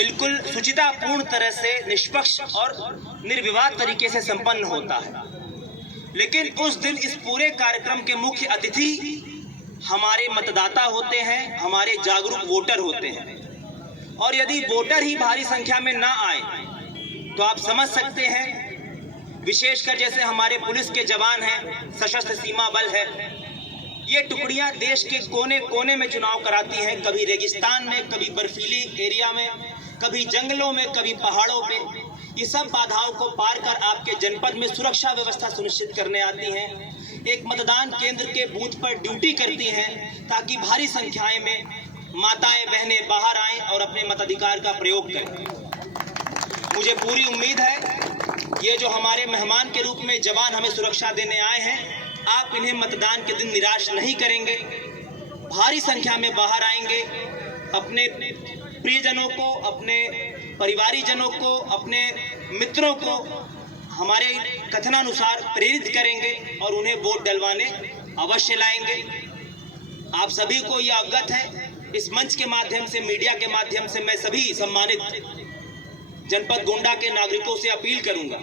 बिल्कुल शुचितापूर्ण तरह से निष्पक्ष और निर्विवाद तरीके से संपन्न होता है। लेकिन उस दिन इस पूरे कार्यक्रम के मुख्य अतिथि हमारे मतदाता होते हैं, हमारे जागरूक वोटर होते हैं। और यदि वोटर ही भारी संख्या में ना आए तो आप समझ सकते हैं, विशेषकर जैसे हमारे पुलिस के जवान हैं, सशस्त्र सीमा बल है, ये टुकड़ियां देश के कोने कोने में चुनाव कराती हैं, कभी रेगिस्तान में, कभी बर्फीली एरिया में, कभी जंगलों में, कभी पहाड़ों पे। ये सब बाधाओं को पार कर आपके जनपद में सुरक्षा व्यवस्था सुनिश्चित करने आती हैं। एक मतदान केंद्र के बूथ पर ड्यूटी करती हैं ताकि भारी संख्याएं में माताएं बहनें बाहर आएं और अपने मताधिकार का प्रयोग करें। मुझे पूरी उम्मीद है ये जो हमारे मेहमान के रूप में जवान हमें सुरक्षा देने आए हैं, आप इन्हें मतदान के दिन निराश नहीं करेंगे, भारी संख्या में बाहर आएंगे, अपने प्रियजनों को, अपने परिवारीजनों को, अपने मित्रों को हमारे कथनानुसार प्रेरित करेंगे और उन्हें वोट डलवाने अवश्य लाएंगे। आप सभी को यह अवगत है, इस मंच के माध्यम से, मीडिया के माध्यम से मैं सभी सम्मानित जनपद गोंडा के नागरिकों से अपील करूंगा,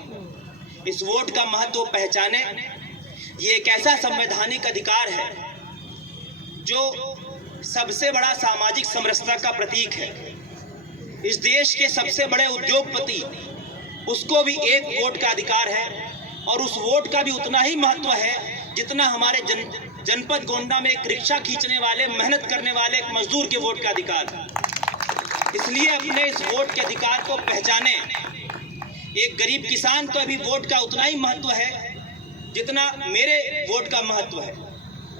इस वोट का महत्व पहचाने। ये एक ऐसा संवैधानिक अधिकार है जो सबसे बड़ा सामाजिक समरसता का प्रतीक है। इस देश के सबसे बड़े उद्योगपति, उसको भी एक वोट का अधिकार है और उस वोट का भी उतना ही महत्व है जितना हमारे जनपद गोंडा में एक रिक्शा खींचने वाले, मेहनत करने वाले एक मजदूर के वोट का अधिकार है। इसलिए अपने इस वोट के अधिकार को पहचाने। एक गरीब किसान को भी वोट का उतना ही महत्व है जितना मेरे वोट का महत्व है।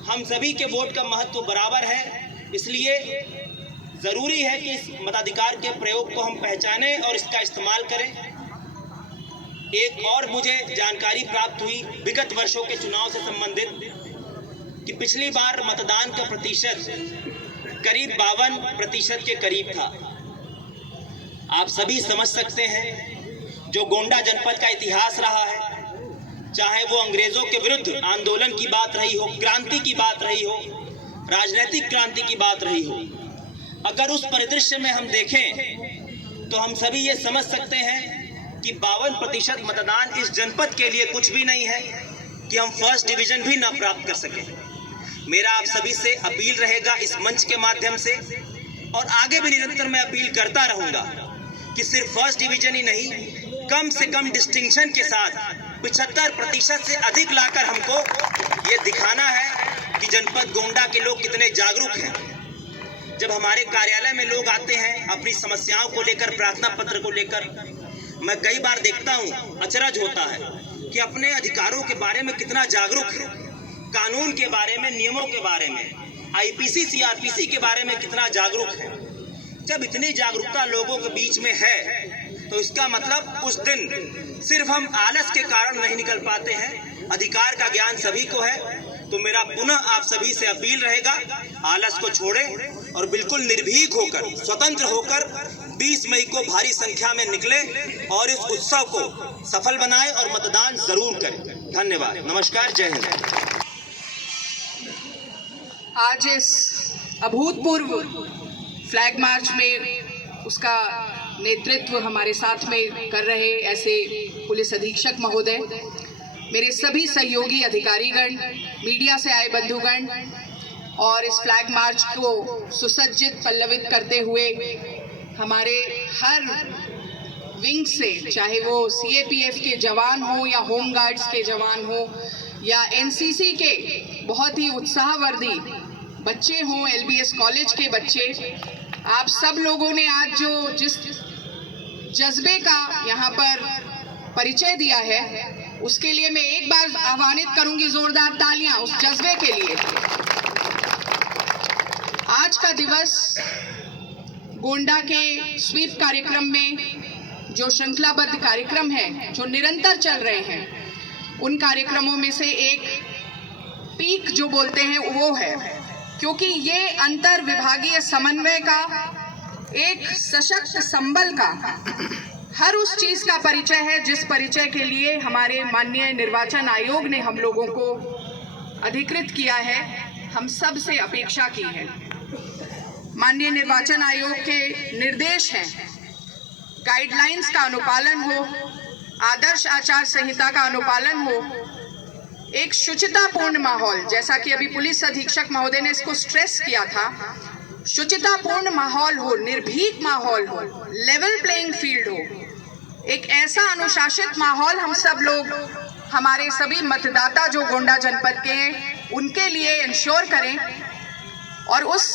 हम सभी के वोट का महत्व बराबर है। इसलिए जरूरी है कि इस मताधिकार के प्रयोग को हम पहचाने और इसका इस्तेमाल करें। एक और मुझे जानकारी प्राप्त हुई विगत वर्षों के चुनाव से संबंधित कि पिछली बार मतदान का प्रतिशत करीब 52% के करीब था। आप सभी समझ सकते हैं, जो गोंडा जनपद का इतिहास रहा है, चाहे वो अंग्रेजों के विरुद्ध आंदोलन की बात रही हो, क्रांति की बात रही हो, राजनीतिक क्रांति की बात रही हो, अगर उस परिदृश्य में हम देखें तो हम सभी ये समझ सकते हैं कि 52% मतदान इस जनपद के लिए कुछ भी नहीं है कि हम फर्स्ट डिवीजन भी ना प्राप्त कर सकें। मेरा आप सभी से अपील रहेगा इस मंच के माध्यम से, और आगे भी निरंतर मैं अपील करता रहूंगा कि सिर्फ फर्स्ट डिवीजन ही नहीं, कम से कम डिस्टिंक्शन के साथ 75% से अधिक लाकर हमको ये दिखाना है कि जनपद गोंडा के लोग कितने जागरूक हैं। जब हमारे कार्यालय में लोग आते हैं अपनी समस्याओं को लेकर, प्रार्थना पत्र को लेकर, मैं कई बार देखता हूँ, अचरज होता है कि अपने अधिकारों के बारे में कितना जागरूक है, कानून के बारे में, नियमों के बारे में, आईपीसी सीआरपीसी के बारे में कितना जागरूक है। जब इतनी जागरूकता लोगों के बीच में है तो इसका मतलब उस दिन सिर्फ हम आलस के कारण नहीं निकल पाते हैं, अधिकार का ज्ञान सभी को है। तो मेरा पुनः आप सभी से अपील रहेगा, आलस को छोड़ें और बिल्कुल निर्भीक होकर, स्वतंत्र होकर 20 मई को भारी संख्या में निकले और इस उत्सव को सफल बनाएं और मतदान जरूर करें। धन्यवाद, नमस्कार, जय हिंद। आज इस अभूतपूर्व फ्लैग मार्च में उसका नेतृत्व हमारे साथ में कर रहे ऐसे पुलिस अधीक्षक महोदय, मेरे सभी सहयोगी अधिकारीगण, मीडिया से आए बंधुगण और इस फ्लैग मार्च को सुसज्जित पल्लवित करते हुए हमारे हर विंग से, चाहे वो सीएपीएफ के जवान हो या होम गार्ड्स के जवान हो या एनसीसी के बहुत ही उत्साहवर्धी बच्चे हों, एलबीएस कॉलेज के बच्चे, आप सब लोगों ने आज जो जिस जज्बे का यहाँ पर परिचय दिया है उसके लिए मैं एक बार आह्वानित करूंगी जोरदार तालियां उस जज्बे के लिए। आज का दिवस गोंडा के स्वीप कार्यक्रम में जो श्रृंखलाबद्ध कार्यक्रम है, जो निरंतर चल रहे हैं, उन कार्यक्रमों में से एक पीक जो बोलते हैं वो है, क्योंकि ये अंतर विभागीय समन्वय का, एक सशक्त संबल का, हर उस चीज का परिचय है जिस परिचय के लिए हमारे माननीय निर्वाचन आयोग ने हम लोगों को अधिकृत किया है, हम सब से अपेक्षा की है। माननीय निर्वाचन आयोग के निर्देश हैं गाइडलाइंस का अनुपालन हो, आदर्श आचार संहिता का अनुपालन हो, एक शुचितापूर्ण माहौल, जैसा कि अभी पुलिस अधीक्षक महोदय ने इसको स्ट्रेस किया था, शुचितापूर्ण माहौल हो, निर्भीक माहौल हो, लेवल प्लेइंग फील्ड हो, एक ऐसा अनुशासित माहौल हम सब लोग, हमारे सभी मतदाता जो गोंडा जनपद के हैं उनके लिए इंश्योर करें। और उस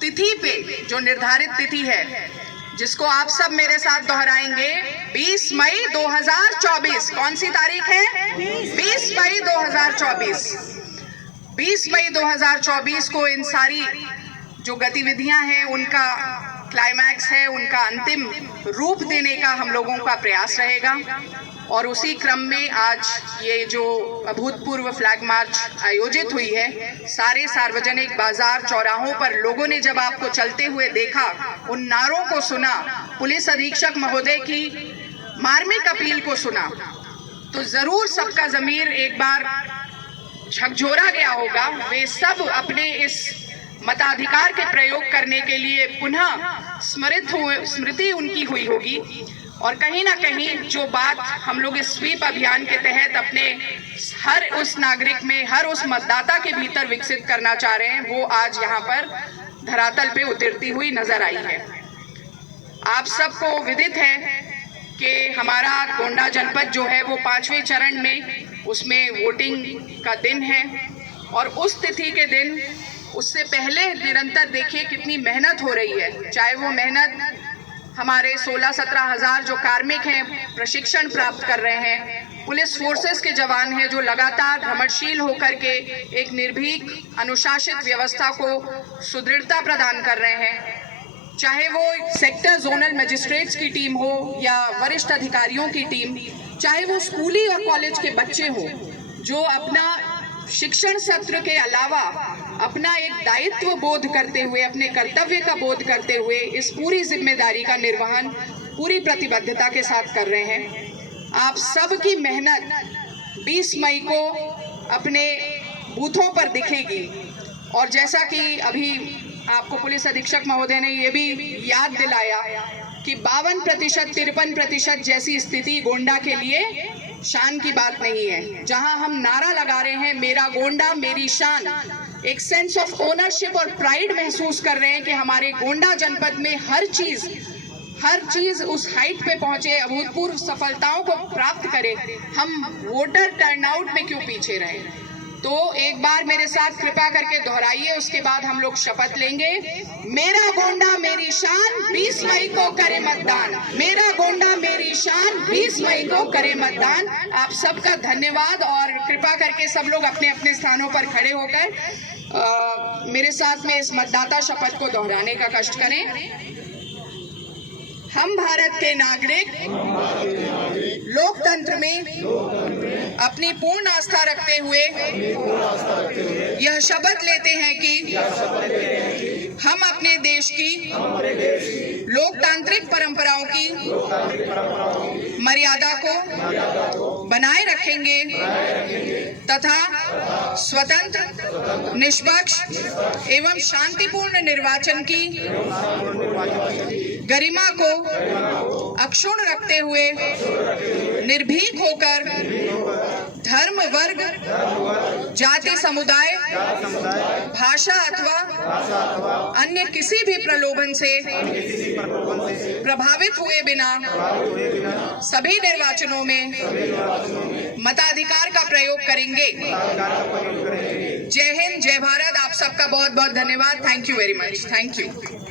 तिथि पे जो निर्धारित तिथि है, जिसको आप सब मेरे साथ दोहराएंगे, 20 मई 2024। कौन सी तारीख है? 20 मई 2024। 20 मई 2024 को इन सारी जो गतिविधियां हैं उनका क्लाइमैक्स है, उनका अंतिम रूप देने का हम लोगों का प्रयास रहेगा। और उसी क्रम में आज ये जो अभूतपूर्व फ्लैग मार्च आयोजित हुई है, सारे सार्वजनिक बाजार चौराहों पर लोगों ने जब आपको चलते हुए देखा, उन नारों को सुना, पुलिस अधीक्षक महोदय की मार्मिक अपील को सुना, तो जरूर सबका जमीर एक बार झकझोरा गया होगा। वे सब अपने इस मताधिकार के प्रयोग करने के लिए पुनः स्मृति उनकी हुई होगी। और कहीं ना कहीं जो बात हम लोग इस स्वीप अभियान के तहत अपने हर उस नागरिक में, हर उस मतदाता के भीतर विकसित करना चाह रहे हैं, वो आज यहाँ पर धरातल पे उतरती हुई नजर आई है। आप सबको विदित है कि हमारा गोंडा जनपद जो है वो 5वें चरण में, उसमें वोटिंग का दिन है। और उस तिथि के दिन, उससे पहले निरंतर देखिए कितनी मेहनत हो रही है, चाहे वो मेहनत हमारे 16-17 हजार जो कार्मिक हैं, प्रशिक्षण प्राप्त कर रहे हैं, पुलिस फोर्सेस के जवान हैं जो लगातार भ्रमणशील होकर के एक निर्भीक अनुशासित व्यवस्था को सुदृढ़ता प्रदान कर रहे हैं, चाहे वो सेक्टर जोनल मजिस्ट्रेट्स की टीम हो या वरिष्ठ अधिकारियों की टीम, चाहे वो स्कूली और कॉलेज के बच्चे हो जो अपना शिक्षण सत्र के अलावा अपना एक दायित्व बोध करते हुए, अपने कर्तव्य का बोध करते हुए इस पूरी जिम्मेदारी का निर्वहन पूरी प्रतिबद्धता के साथ कर रहे हैं। आप सबकी मेहनत 20 मई को अपने बूथों पर दिखेगी। और जैसा कि अभी आपको पुलिस अधीक्षक महोदय ने ये भी याद दिलाया कि 52%, 53% जैसी स्थिति गोंडा के लिए शान की बात नहीं है। जहां हम नारा लगा रहे हैं, मेरा गोंडा मेरी शान, एक सेंस ऑफ ओनरशिप और प्राइड महसूस कर रहे हैं कि हमारे गोंडा जनपद में हर चीज उस हाइट पे पहुंचे, अभूतपूर्व सफलताओं को प्राप्त करे। हम वोटर टर्नआउट में क्यों पीछे रहे? तो एक बार मेरे साथ कृपा करके दोहराइए, उसके बाद हम लोग शपथ लेंगे। मेरा गोंडा मेरी शान, 20 मई को करे मतदान। मेरा गोंडा मेरी शान, 20 मई को करे मतदान। आप सबका धन्यवाद। और कृपा करके सब लोग अपने अपने स्थानों पर खड़े होकर मेरे साथ में इस मतदाता शपथ को दोहराने का कष्ट करें। हम भारत के नागरिक लोकतंत्र में अपनी पूर्ण आस्था रखते हुए यह शपथ लेते हैं कि हम अपने देश की लोकतांत्रिक परंपराओं की मर्यादा को बनाए रखेंगे तथा स्वतंत्र, निष्पक्ष एवं शांतिपूर्ण निर्वाचन की गरिमा को अक्षुण्ण रखते हुए निर्भीक होकर धर्म, वर्ग, जाति, समुदाय, भाषा अथवा अन्य किसी भी प्रलोभन से प्रभावित हुए बिना सभी निर्वाचनों में मताधिकार का प्रयोग करेंगे। जय हिंद, जय भारत। आप सबका बहुत बहुत धन्यवाद। Thank you very much. Thank you.